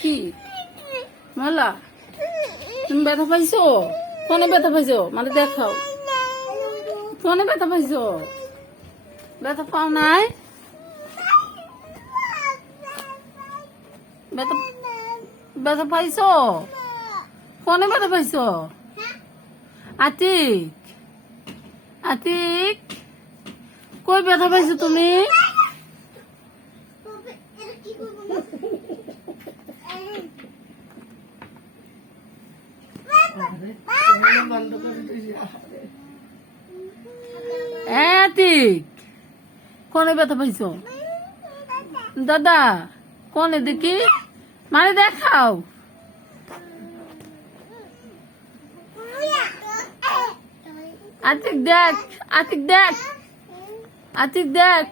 কি মালা তুমি ব্যথা পাইছো? কোনে ব্যথা পাইছো? মানে দেখাও কোনে ব্যথা পাইছো? ব্যথা পাও নাই? ব্যথা ব্যথা পাইছো? কোনে ব্যথা পাইছো? আতিক আতিক কই ব্যথা পাইছো তুমি? আতিক কোনে ব্যথা পাইছো? দাদা কোনে দেখি মানে দেখাও। আতিক দেখ আতিক দেখ আতিক দেখ